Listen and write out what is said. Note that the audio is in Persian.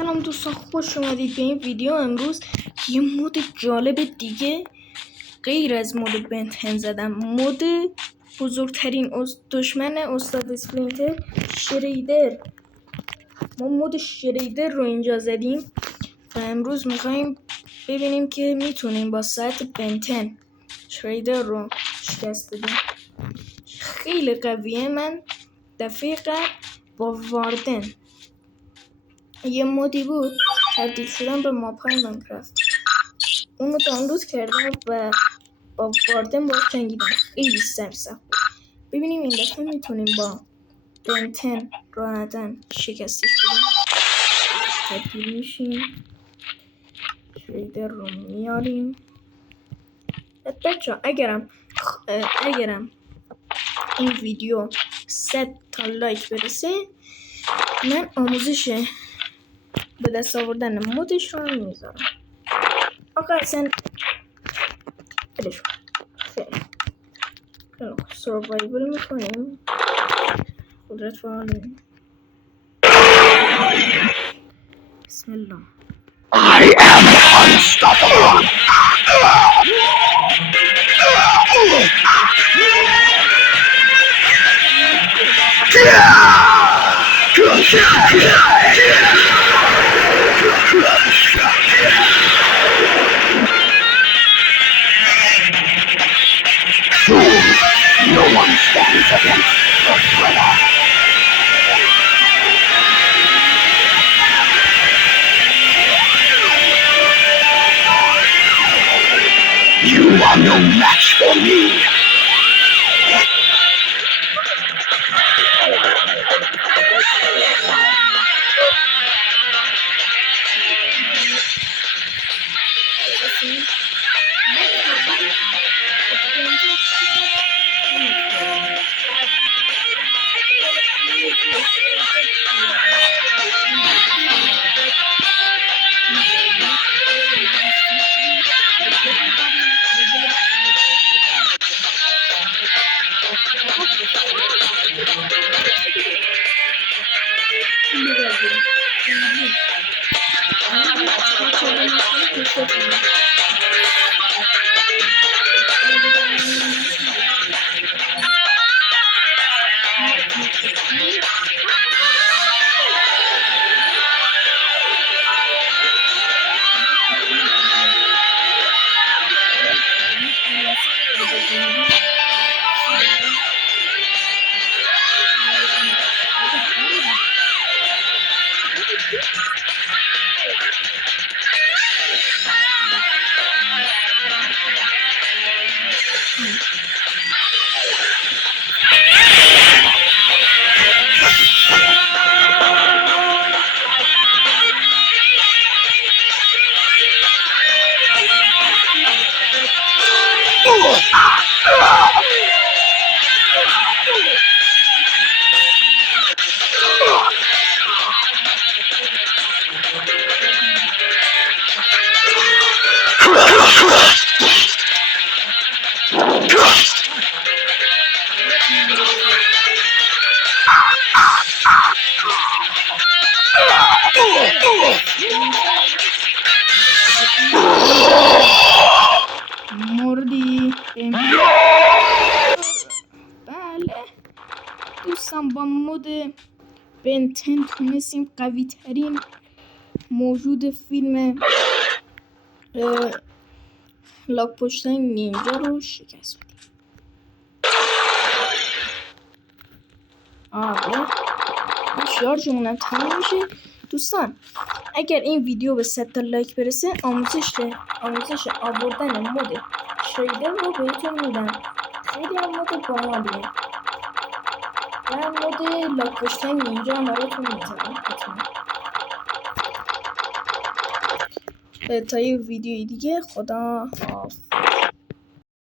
سلام دوستان، خوش اومدید به این ویدیو. امروز یه مود جالب دیگه غیر از مود بنتن زدم. مود بزرگترین دشمن استاد اسپلینتر، شریدر. ما مود شریدر رو اینجا زدیم و امروز میخوایم ببینیم که میتونیم با ساعت بنتن شریدر رو شکست بدیم. خیلی قویه. من دفعه قبل با واردن یه مودی بود تبدیل شدن به ماپای ماینکرافت، اونو دانلود کردم و با واردن باش جنگیدم. خیلی سخت بود. ببینیم این دفعه میتونیم با بنتن راحتاً شکستش بدیم. تبدیل میشیم، شریدر رو میاریم. بچه اگرم این ویدیو 100 تا لایک برسه، من آموزش به دست آوردن مودش رو میذارم. آقا اصلا بلش خیلی سروایول میکنیم. قدرت فعالی. بسم الله. I am unstoppable. No one stands against the thriller. You are no match for me. مردی. بله دوستان، با مود بنتن تونستیم قوی ترین موجود فیلم لاک پشتن نینجا رو شکست بدیم. آره شارژمونم تموم میشه. دوستان اگر این ویدیو به 100 تا لایک برسه، آموزش آوردن مود شریدر رو بهتون میدم. خیلی هم مود باحالیه و مود لاک پشتن نینجا هم براتون میذارم. تا یه ویدیوی دیگه، خدا حافظ.